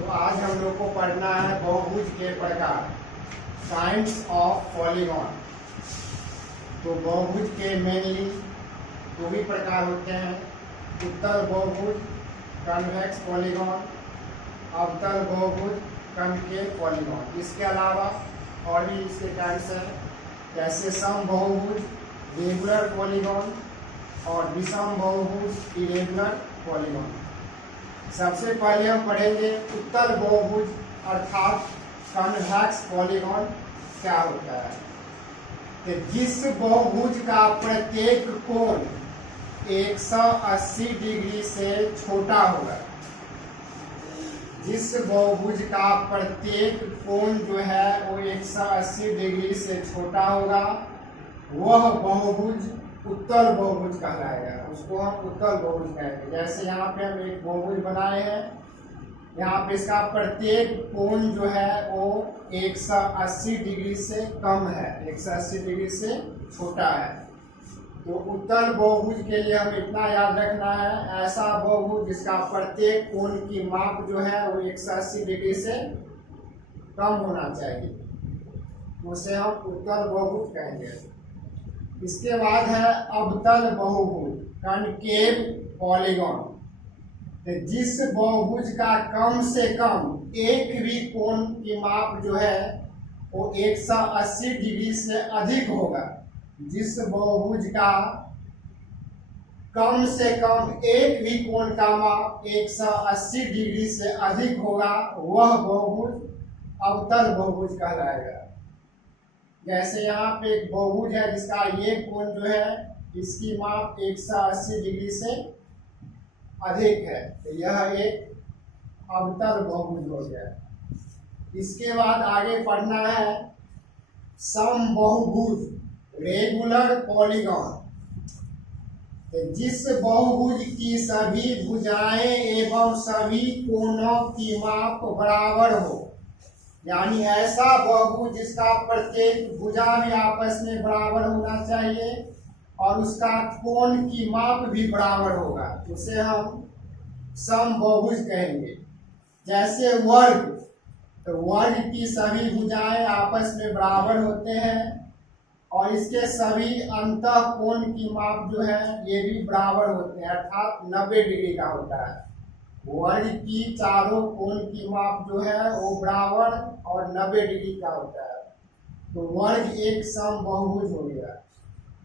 तो आज हम लोग को पढ़ना है बहुभुज के प्रकार, काइंड्स ऑफ पॉलीगॉन। तो बहुभुज के मेनली दो ही प्रकार होते हैं, उत्तल बहुभुज कन्वेक्स पॉलीगॉन, अवतल बहुभुज कनकेव पॉलीगॉन। इसके अलावा और भी इसके टाइप्स हैं, जैसे सम बहुभुज रेगुलर पॉलीगॉन और विषम बहुभुज इरेगुलर पॉलीगॉन। सबसे पहले हम पढ़ेंगे उत्तल बहुभुज अर्थात कन्वेक्स पॉलीगॉन क्या होता है। कि जिस बहुभुज का प्रत्येक कोण 180 डिग्री से छोटा होगा, जिस बहुभुज का प्रत्येक कोण जो है वो 180 डिग्री से छोटा होगा, वह बहुभुज उत्तल बहुभुज कहलाएगा। उसको हम उत्तल बहुभुज कहेंगे। जैसे यहाँ पे हम एक बहुभुज बनाए हैं, यहाँ पे इसका प्रत्येक कोण जो है वो 180 डिग्री से कम है, 180 डिग्री से छोटा है। तो उत्तल बहुभुज के लिए हमें इतना याद रखना है, ऐसा बहुभुज जिसका प्रत्येक कोण की माप जो है वो 180 डिग्री से कम होना चाहिए, उसे हम उत्तल बहुभुज कहेंगे। इसके बाद है अवतल बहुभुज कनकेव पॉलीगॉन। जिस बहुभुज का कम से कम एक भी कोण की माप जो है वो 180 डिग्री से अधिक होगा, जिस बहुभुज का कम से कम एक भी कोण का माप 180 डिग्री से अधिक होगा, वह बहुभुज अवतल बहुभुज कहलाएगा। जैसे यहाँ पे एक बहुभुज है जिसका ये कोण जो है इसकी माप 180 डिग्री से अधिक है, तो यह एक अवतल बहुभुज हो गया। इसके बाद आगे पढ़ना है सम बहुभुज रेगुलर पॉलीगॉन। जिस बहुभुज की सभी भुजाएं एवं सभी कोणों की माप बराबर हो, यानी ऐसा बहुभुज जिसका प्रत्येक भुजा भी आपस में बराबर होना चाहिए और उसका कोण की माप भी बराबर होगा, उसे हम सम बहुभुज कहेंगे। जैसे वर्ग, तो वर्ग की सभी भुजाएं आपस में बराबर होते हैं और इसके सभी अंतः कोण की माप जो है ये भी बराबर होते हैं, अर्थात 90 डिग्री का होता है। वर्ग की चारों कोण की माप जो है वो बराबर और 90 डिग्री का होता है, तो वर्ग एक सम बहुभुज हो गया।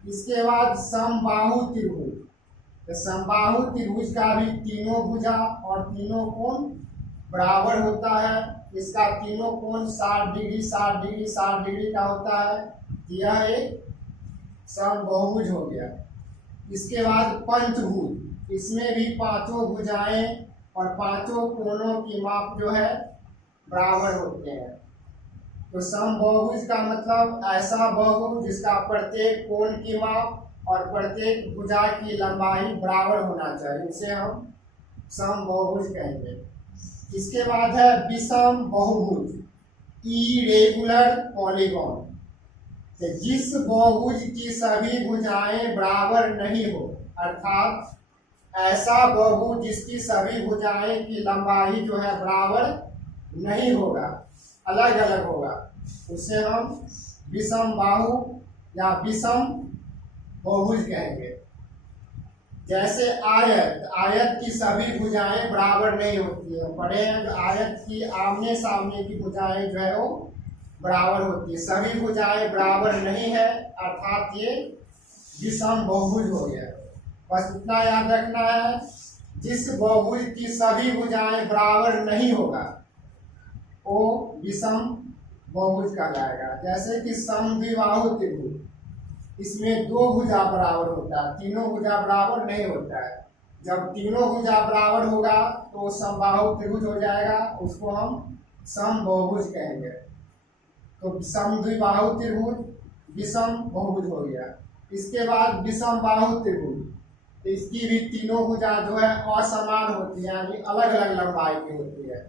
इसके बाद समबाहु त्रिभुज। तो समबाहु त्रिभुज का भी तीनों भुजा और तीनों कोण बराबर होता है, इसका तीनों कोण 60 डिग्री 60 डिग्री 60 डिग्री का होता है, यह एक समबाहुभुज हो गया। इसके बाद पंचभुज, इसमें भी पांचों भुजाएं और पांचों कोणों की माप जो है बराबर होते हैं। तो समबाहुभुज का मतलब ऐसा बहुभुज जिसका प्रत्येक कोण की माप और प्रत्येक भुजा की लंबाई बराबर होना चाहिए, उसे हम समबाहुभुज कहेंगे। इसके बाद है विषम बहुभुज इरेगुलर पॉलीगॉन। जिस बहुभुज की सभी भुजाएं बराबर नहीं हो, अर्थात ऐसा बहुभुज जिसकी सभी भुजाएं की लंबाई जो है बराबर नहीं होगा, अलग अलग होगा, उसे हम विषम बाहु या विषम बहुभुज कहेंगे। जैसे आयत, आयत की सभी भुजाएं बराबर नहीं होती है, पढ़े हैं आयत की आमने सामने की भुजाएं जो है वो बराबर होती है, सभी भुजाएं बराबर नहीं है, अर्थात ये विषम बहुभुज हो गया। बस इतना याद रखना है, जिस बहुभुज की सभी भुजाएं बराबर नहीं होगा वो विषम बहुभुज कहलाएगा। जैसे कि समद्विबाहु त्रिभुज, इसमें दो भुजा बराबर होता है, तीनों भुजा बराबर नहीं होता है। जब तीनों भुजा बराबर होगा तो समबाहु त्रिभुज हो जाएगा, उसको हम सम बहुभुज कहेंगे। तो समद्विबाहु त्रिभुज विषम बहुभुज हो गया। इसके बाद विषम बाहु त्रिभुज, इसकी भी तीनों भुजा जो है असमान होती है, यानी अलग अलग लंबाई की होती है।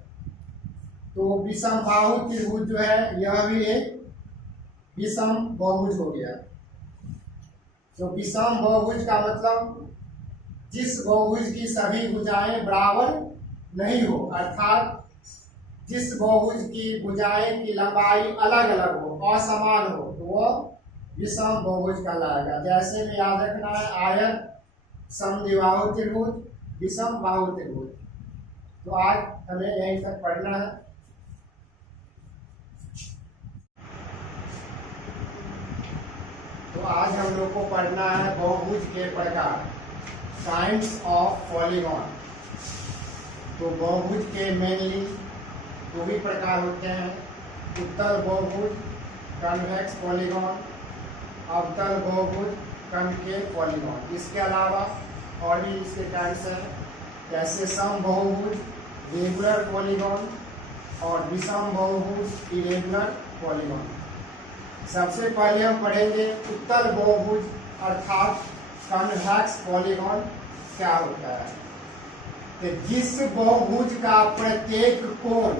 तो विषम बाहु त्रिभुज जो है यह भी एक विषम बहुभुज हो गया। तो विषम बहुभुज का मतलब जिस बहुभुज की सभी भुजाएं बराबर नहीं हो, अर्थात जिस बहुभुज की भुजाएं की लंबाई अलग अलग हो, असमान हो, तो वो विषम बहुभुज कहलाएगा। जैसे में याद रखना है आयत, समद्विबाहु त्रिभुज, विषम बाहु त्रिभुज। तो आज हमें यहीं तक पढ़ना है। तो आज हम लोग को पढ़ना है बहुभुज के प्रकार, काइंड्स ऑफ पॉलीगॉन। तो बहुभुज के मेनली दो ही प्रकार होते हैं, उत्तल बहुभुज कन्वेक्स पॉलीगॉन, अवतल बहुभुज कनकेव पॉलीगॉन। इसके अलावा और भी इसके टाइप्स हैं, जैसे सम बहुभुज रेगुलर पॉलीगॉन और विषम बहुभुज इरेगुलर पॉलीगॉन। सबसे पहले हम पढ़ेंगे उत्तल बहुभुज अर्थात कन्वेक्स पॉलीगॉन क्या होता है। तो जिस बहुभुज का प्रत्येक कोण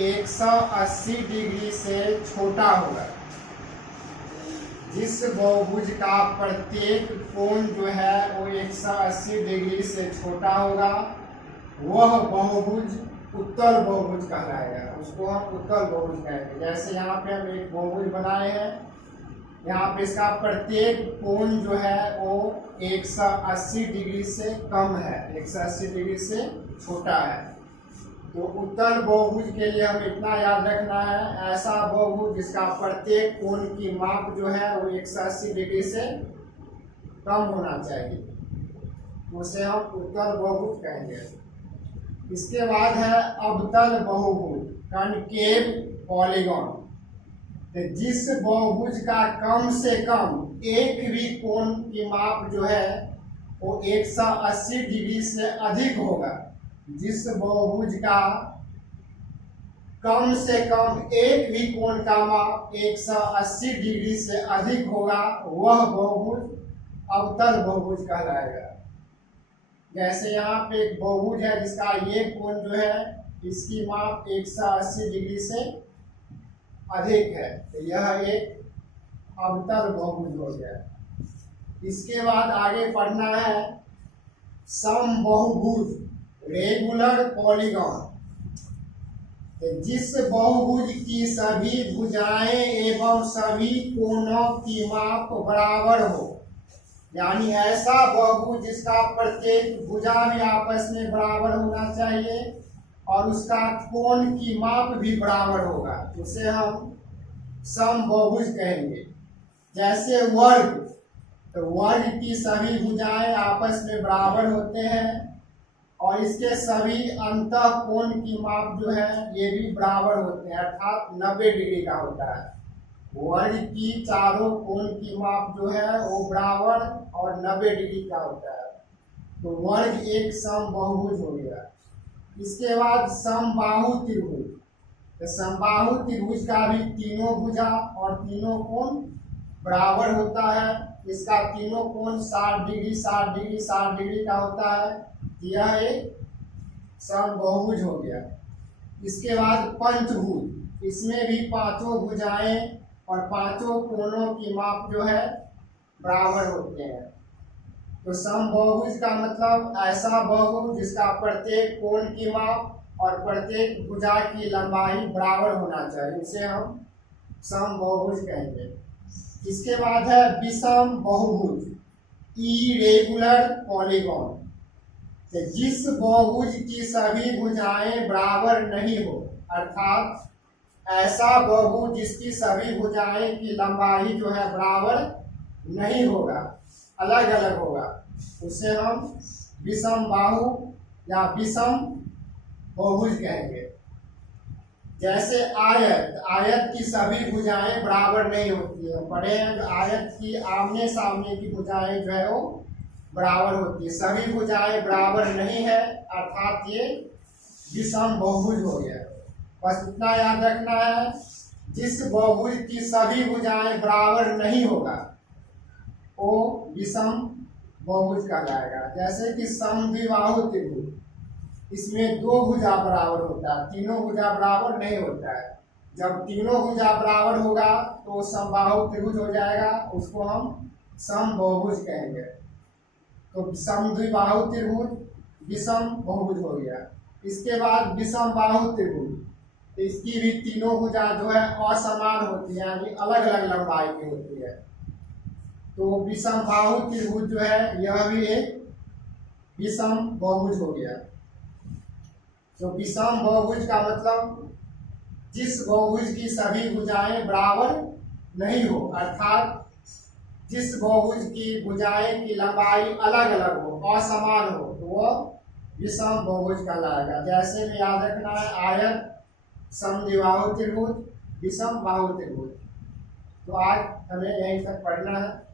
180 डिग्री से छोटा होगा, जिस बहुभुज का प्रत्येक कोण जो है वो 180 डिग्री से छोटा होगा, वह बहुभुज उत्तल बहुभुज कहलाएगा। उसको हम उत्तल बहुभुज कहेंगे। जैसे यहाँ पे हम एक बहुभुज बनाए हैं, यहाँ पे इसका प्रत्येक कोण जो है वो 180 डिग्री से कम है, 180 डिग्री से छोटा है। तो उत्तल बहुभुज के लिए हम इतना याद रखना है, ऐसा बहुभुज जिसका प्रत्येक कोण की माप जो है वो 180 डिग्री से कम होना चाहिए, उसे हम उत्तल बहुभुज कहेंगे। इसके बाद है अवतल बहुभुज कनकेव पॉलीगॉन। तो जिस बहुभुज का कम से कम एक भी कोण की माप जो है वो 180 डिग्री से अधिक होगा, जिस बहुभुज का कम से कम एक भी कोण का माप 180 डिग्री से अधिक होगा, वह बहुभुज अवतल बहुभुज कहलाएगा। जैसे यहाँ पे एक बहुभुज है जिसका ये कोण जो है इसकी माप 180 डिग्री से अधिक है, तो यह एक अवतल बहुभुज हो गया। इसके बाद आगे पढ़ना है सम बहुभुज रेगुलर पॉलीगॉन। जिस बहुभुज की सभी भुजाएं एवं सभी कोणों की माप बराबर हो, यानी ऐसा बहुभुज जिसका प्रत्येक भुजा भी आपस में बराबर होना चाहिए और उसका कोण की माप भी बराबर होगा, उसे हम सम बहुभुज कहेंगे। जैसे वर्ग, तो वर्ग की सभी भुजाएं आपस में बराबर होते हैं और इसके सभी अंतः कोण की माप जो है ये भी बराबर होते हैं, अर्थात 90 डिग्री का होता है। वर्ग की चारों कोण की माप जो है वो बराबर और 90 डिग्री का होता है, तो वर्ग एक सम बहुभुज हो गया। इसके बाद समबाहु त्रिभुज। तो समबाहु त्रिभुज का भी तीनों भुजा और तीनों कोण बराबर होता है, इसका तीनों कोण 60 डिग्री 60 डिग्री 60 डिग्री का होता है, यह एक समबाहुभुज हो गया। इसके बाद पंचभुज, इसमें भी पांचों भुजाएं और पांचों कोणों की माप जो है बराबर होते हैं। तो समबाहुभुज का मतलब ऐसा बहुभुज जिसका प्रत्येक कोण की माप और प्रत्येक भुजा की लंबाई बराबर होना चाहिए, उसे हम समबाहुभुज कहेंगे। इसके बाद है विषम बहुभुज इरेगुलर पॉलीगॉन। तो जिस बहुभुज की सभी भुजाएं बराबर नहीं हो, अर्थात ऐसा बहुभुज जिसकी सभी भुजाएं की लंबाई जो है बराबर नहीं होगा, अलग अलग होगा, उसे हम विषम बाहु या विषम बहुभुज कहेंगे। जैसे आयत, आयत की सभी भुजाएं बराबर नहीं होती है, पढ़े हैं आयत की आमने सामने की भुजाएं जो है वो बराबर होती है, सभी भुजाएं बराबर नहीं है, अर्थात ये विषम बहुभुज हो गया। बस इतना याद रखना है, जिस बहुभुज की सभी भुजाएं बराबर नहीं होगा वो विषम बहुभुज कहलाएगा। जैसे कि समद्विबाहु त्रिभुज, इसमें दो भुजा बराबर होता है, तीनों भुजा बराबर नहीं होता है। जब तीनों भुजा बराबर होगा तो समबाहु त्रिभुज हो जाएगा, उसको हम समबाहुभुज कहेंगे। तो समद्विबाहु त्रिभुज विषम बहुभुज हो गया। इसके बाद विषम बाहु त्रिभुज, तो इसकी भी तीनों भुजा जो है असमान होती है, यानी अलग अलग लंबाई की होती है। तो विषम बाहु त्रिभुज जो है यह भी एक विषम बहुभुज हो गया। तो विषम बहुभुज का मतलब जिस बहुभुज की सभी भुजाएं बराबर नहीं हो, अर्थात जिस बहुभुज की भुजाएं की लंबाई अलग अलग हो, असमान हो, तो वह विषम बहुभुज कहलाएगा। जैसे में याद रखना है आयत, समद्विबाहु त्रिभुज, विषम बाहु त्रिभुज। तो आज हमें यहीं तक पढ़ना है।